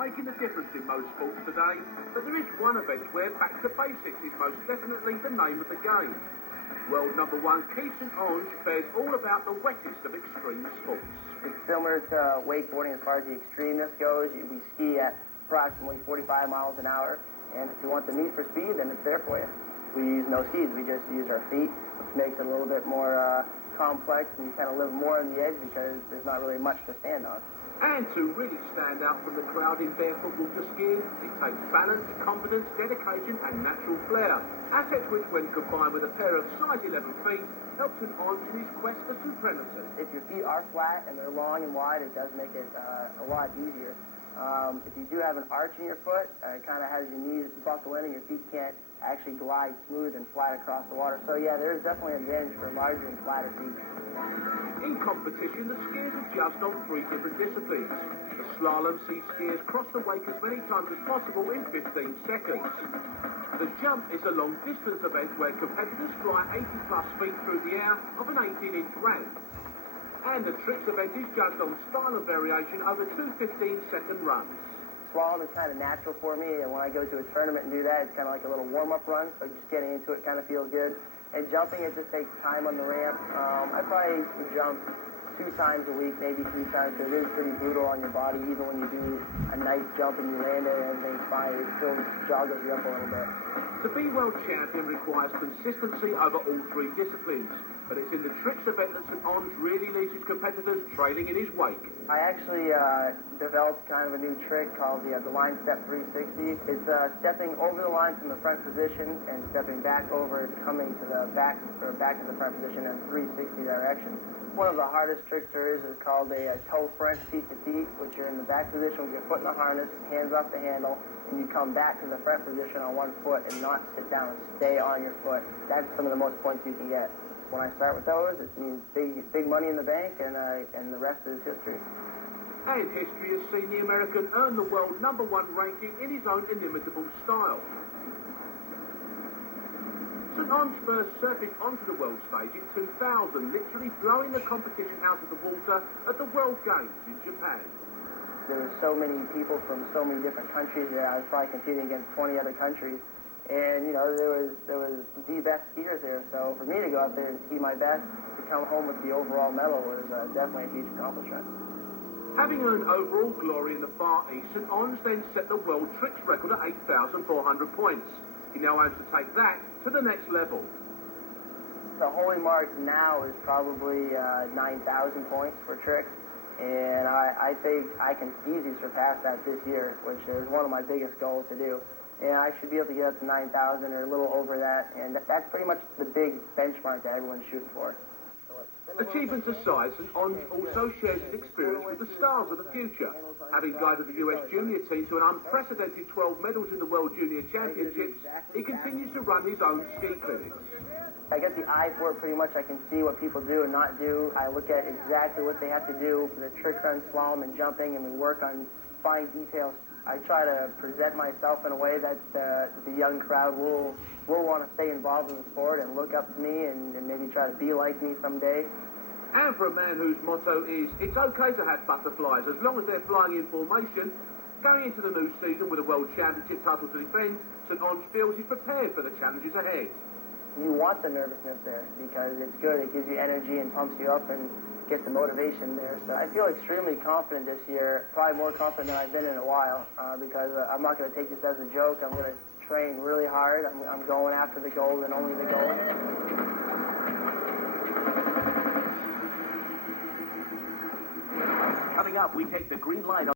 making a difference in most sports today, but there is one event where back to basics is most definitely the name of the game. World number one, Onge, bears all about the wettest of extreme sports. It's similar to wakeboarding as far as the extremeness goes. We ski at approximately 45 miles an hour, and if you want the meat for speed, then it's there for you. We use no skis, we just use our feet, which makes it a little bit more complex, and you kind of live more on the edge because there's not really much to stand on. And to really stand out from the crowd in barefoot water skiing, it takes balance, confidence, dedication and natural flair. Assets which, when combined with a pair of size 11 feet, helps an Onge in his quest for supremacy. If your feet are flat and they're long and wide, it does make it a lot easier. If you do have an arch in your foot, it kind of has your knees buckle in and your feet can't actually glide smooth and flat across the water. So yeah, there's definitely an advantage for larger and flatter feet. In competition, the skiers are judged on 3 different disciplines. The slalom sees skiers cross the wake as many times as possible in 15 seconds. The jump is a long-distance event where competitors fly 80-plus feet through the air of an 18-inch ramp. And the tricks event is judged on style and variation over 2 15-second runs. Slalom is kind of natural for me, and when I go to a tournament and do that, it's kind of like a little warm-up run, so just getting into it kind of feels good. And jumping, it just takes time on the ramp. I probably jump 2 times a week, maybe 3 times, so it is pretty brutal on your body. Even when you do a nice jump and you land it and everything's fine, it still joggles you up a little bit. To be world champion requires consistency over all 3 disciplines, but it's in the tricks event that St. Onge really leaves his competitors trailing in his wake. I actually developed kind of a new trick called the line step 360. It's stepping over the line from the front position and stepping back over, coming to the back to the front position in 360 direction. One of the hardest tricks there is called a toe front seat to seat, which you're in the back position with your foot in the harness, hands off the handle, and you come back to the front position on 1 foot and not sit down, stay on your foot. That's some of the most points you can get. When I start with those, it means big money in the bank, and the rest is history. And history has seen the American earn the world number 1 ranking in his own inimitable style. St. Onge first surfing onto the world stage in 2000, literally blowing the competition out of the water at the World Games in Japan. There were so many people from so many different countries there. I was probably competing against 20 other countries. And, you know, there was the best skiers there. So for me to go out there and ski my best, to come home with the overall medal was definitely a huge accomplishment. Having earned overall glory in the Far East, St. Onge then set the world tricks record at 8,400 points. He now aims to take that to the next level. The holy mark now is probably 9,000 points for tricks. And I think I can easily surpass that this year, which is one of my biggest goals to do. And I should be able to get up to 9,000 or a little over that, and that's pretty much the big benchmark that everyone's shooting for. Achievements aside, St. Onge also shares his experience with the stars of the future. Having guided the US junior team to an unprecedented 12 medals in the World Junior Championships, he continues to run his own ski clinics. I get the eye for it pretty much. I can see what people do and not do. I look at exactly what they have to do for the trick run, slalom, and jumping, and we work on fine details. I try to present myself in a way that the young crowd will want to stay involved in the sport and look up to me and maybe try to be like me someday. And for a man whose motto is, it's okay to have butterflies as long as they're flying in formation, going into the new season with a World Championship title to defend, St. Onge feels he's prepared for the challenges ahead. You want the nervousness there because it's good. It gives you energy and pumps you up and gets the motivation there. So I feel extremely confident this year, probably more confident than I've been in a while because I'm not going to take this as a joke. I'm going to train really hard. I'm going after the gold and only the gold. Coming up, we take the green light